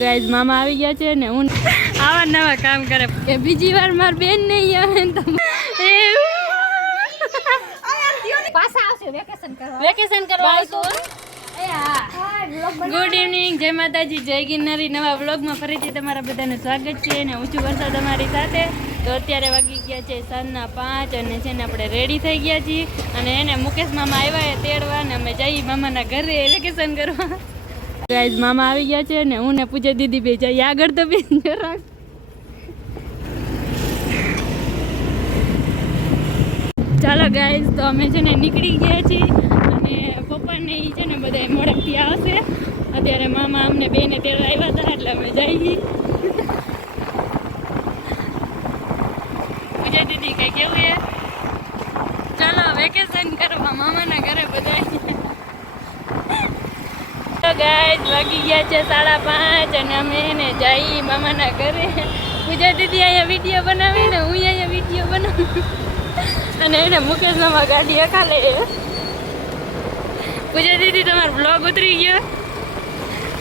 Guys મામા આવી ગયા છે ને હું આવા નવા કામ કરે કે બીજી વાર માર બેન નહીં આવે ને તો પાછા આવશે વેકેશન કરવા આવશો. ગુડ ઇવનિંગ, જય માતાજી, જય ગિરનારી. નવા વ્લોગમાં ફરીથી તમારા બધાનું સ્વાગત છે અને ઊંચું વરસાદ અમારી સાથે. તો અત્યારે વાગી ગયા છે સાંજના 5 અને છે ને આપણે રેડી થઈ ગયા છીએ અને એને મુકેશ મામા આવ્યા તેડવા ને અમે જઈએ મામાના ઘરે વેકેશન કરવા. ગાઈઝ મામા આવી ગયા છે ને હું ને પૂજા દીદી બે જઈએ આગળ તો બેન જરાક. ચાલો ગાઈઝ, તો અમે છે ને નીકળી ગયા છીએ અને પપ્પાને એ છે ને બધા મોડકથી આવશે. અત્યારે મામા અમને બેને તેડવા આવ્યા હતા એટલે અમે જઈએ. પૂજા દીદી કઈ કેવું છે? ચાલો વેકેશન કરવા મામાના ઘરે બધા. તો ગાઈઝ વાગી ગયા છે 5:30 અને અમે એને જઈએ મામાના ઘરે. પૂજા દીદી અહીંયા વિડીયો બનાવીને હું અહીંયા વિડીયો બનાવું અને એને મુકેશ મામા ગાડી અકાલે. પૂજા દીદી તમારો બ્લોગ ઉતરી ગયો.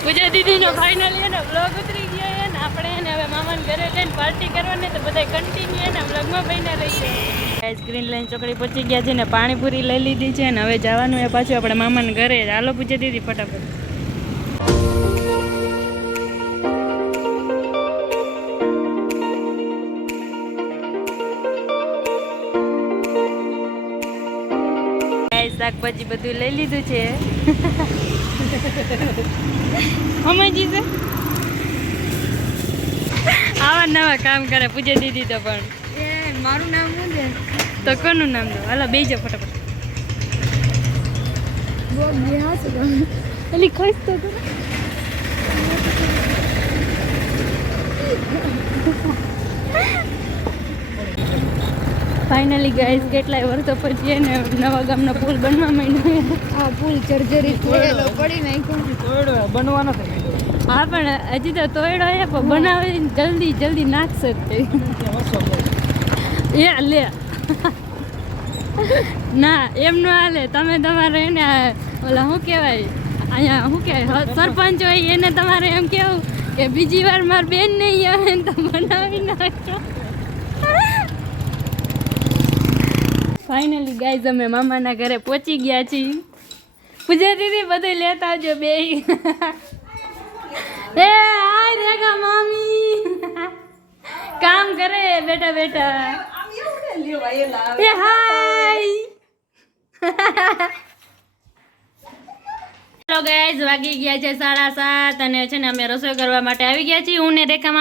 પૂજા દીદીનો ફાઇનલી એનો બ્લોગ ઉતરી ગયો અને આપણે એને હવે મામાના ઘરે જઈને પાર્ટી કરવાની તો બધા કન્ટિન્યુ એના બ્લોગમાં બહીને રહીએ. આઈસ્ક્રીમ લઈને ચોકડી પહોંચી ગયા છે ને પાણીપુરી લઈ લીધી છે ને હવે જવાનું એ પાછું આપણે મામાના ઘરે. હાલો પૂજા દીદી ફટાફટ. શાકભાજી બધું લઈ લીધું છે. સમજી છે આવા નવા કામ કરે પૂજા દીદી તો. પણ મારું નામ શું છે તો કોનું નામ દો? હાલો બેસી જાઓ ફટાફટ. એલી ખોઈશ તો ફાઇનલી ગાઈઝ કેટલાય વર્ષો પછી એને નવા ગામનો પુલ બનવા માંડ્યો. આ પુલ જર્જરિત થયેલો પડી નાખ્યો બનવાનો. હા પણ હજી તો તોડ્યો છે પણ બનાવી જલ્દી નાખશે એ લે. ના એમ ન હાલે. તમે તમારે એને ઓલા શું કહેવાય અહીંયા શું કહેવાય સરપંચ હોય એને તમારે એમ કહેવું કે બીજી વાર મારી બેન નહીં આવે ને તો બનાવી નાખો. ફાઇનલી ગાઈઝ અમે મામાના ઘરે પહોંચી ગયા છીએ. પૂજા દીદી બધું લેતા આવજો બે. એ હાય રેખા મામી કામ કરે બેટા બેટા. એ હાય. ચાલો ગાઈઝ વાગી ગયા છે 7:30 અને છે ને અમે રસોઈ કરવા માટે આવી ગયા છીએ. હું ને રેખા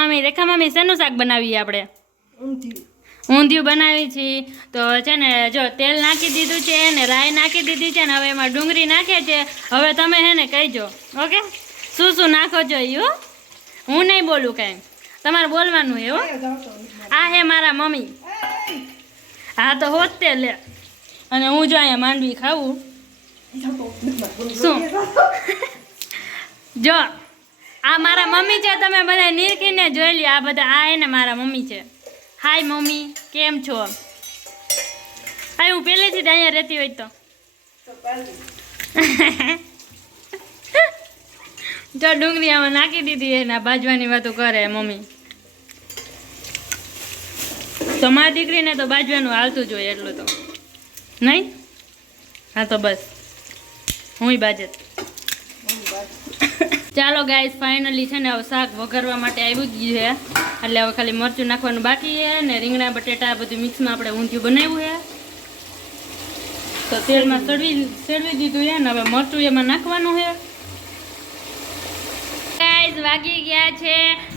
મામી શેનું શાક બનાવીએ આપણે? ઊંધિયું બનાવી છે. તો છે ને જો તેલ નાખી દીધું છે ને રાઈ નાખી દીધી છે ને હવે એમાં ડુંગળી નાખે છે. હવે તમે હે ને કહીજો ઓકે શું નાખો છો એ. હું નહીં બોલું કાંઈ, તમારે બોલવાનું હે. આ હે મારા મમ્મી. હા તો હોતે લે. અને હું જો અહીંયા માંડવી ખાવું. શું જો આ મારા મમ્મી છે, તમે બધા નીરખીને જોઈ લ્યો. આ બધા આ એને મારા મમ્મી છે. હાય મમ્મી, કેમ છો? હાય હું પહેલેથી જ અહીંયા રહેતી હોય તો જો ડુંગળી આમાં નાખી દીધી એના બાજવાની વાતો કરે મમ્મી. તો મારી દીકરીને તો બાજવાનું હાલતું જ હોય એટલું તો નહીં. હા તો બસ હું બાજત. ચાલો ગાઈસ ફાઇનલી છે ને હવે શાક વઘારવા માટે આવ્યું જ છે એટલે હવે ખાલી મરચું નાખવાનું બાકી છે ને રીંગણા બટેટા બધું મિક્સમાં આપણે ઊંધિયું બનાવ્યું છે. તો તેલમાં સળવી દીધું છે ને હવે મરચું એમાં નાખવાનું છે. ગાઈસ વાગી ગયા છે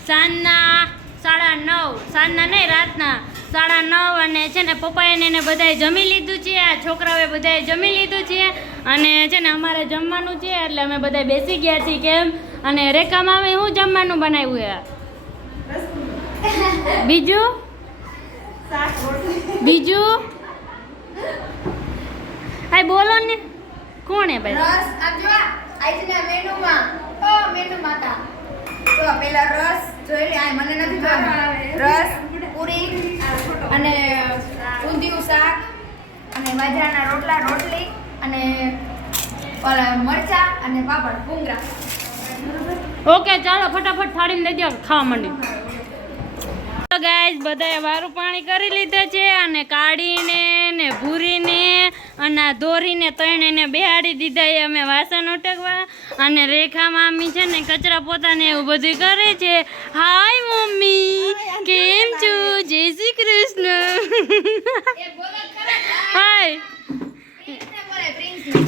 સાંજના 9:30. સાંજના નહીં રાતના 9:30 અને છે ને પપ્પાએ એને બધાએ જમી લીધું છે. આ છોકરાઓએ બધાએ જમી લીધું છે અને છે ને અમારે જમવાનું છે એટલે અમે બધા બેસી ગયા છીએ. કેમ? અને રેખા મામી શું જમવાનું બનાવ્યું છે? બીજું આ બોલો ને કોણ હે ભાઈ? રસ આપજો આજના મેનુમાં. ઓ મેનુ માતા તો પેલા રસ જોઈ લે. આ મને નથી જોવાનું. રસ પૂરી અને ઊંધિયું શાક અને બાજરાના રોટલા રોટલી અને ઓલા મરચા અને પાપડ ભૂંગળા. ઓકે ચાલો ફટાફટ થાળીમાં દઈ દો ખાવા માંડી. તો ગાઈસ બધાએ વારું પાણી કરી લીધા છે અને કાઢીને ને ભૂરીને અને આ દોરીને તણીને બેહાડી દીધા એ અમે વાસણ ઉટકવા અને રેખા મામી છે ને કચરા પોતાને એવું બધું કરે છે. હાય મમ્મી કેમ છો? જય શ્રી કૃષ્ણ. હાય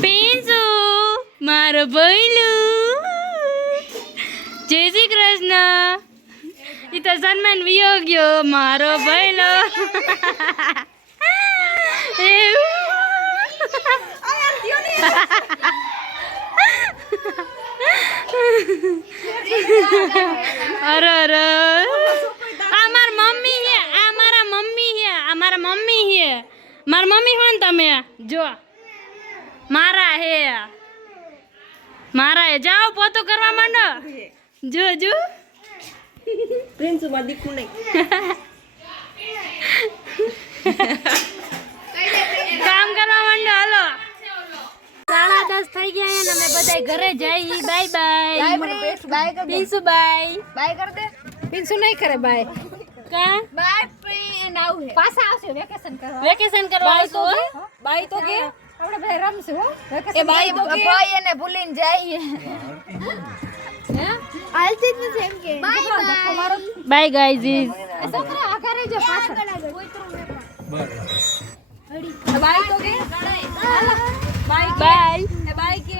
પિન્સુ મારો ભઈલું. જય શ્રી કૃષ્ણ. ઈ તો સન્માન વિયો ગયો મારો ભઈલો. અરે અરે આ માર મમ્મી હે, આ મારા મમ્મી હે, આ મારા મમ્મી હે. મારા મમ્મી હો ને તમે જો મારા હે, મારા હે. જાઓ પોતું કરવા માંડો. જો જો પ્રિન્સુમાં દીકું નહીં. કામ કરવા માંડો હાલો. 10:30 થઈ ગયા અને અમે બધા ઘરે જઈએ. Bye bye. બાય કર દે. પીસુ બાય. બાય કર દે. પ્રિન્સુ નહીં કરે બાય. કા બાય ફ્રેન્ડ આવું હે. પાછા આવશે વેકેશન કરવા. વેકેશન કરવા આવશું હો. બાય તો કે આપણે બધા રમશું હો. એ વેકેશન બાય તો ભાઈ એને ભૂલીને જઈએ. હે હાલતી જ નથી એમ કે. Bye bye. By guys. છોકરા આખા રહેજો પાછા. બાય તો કે બાય બાય. બાય કે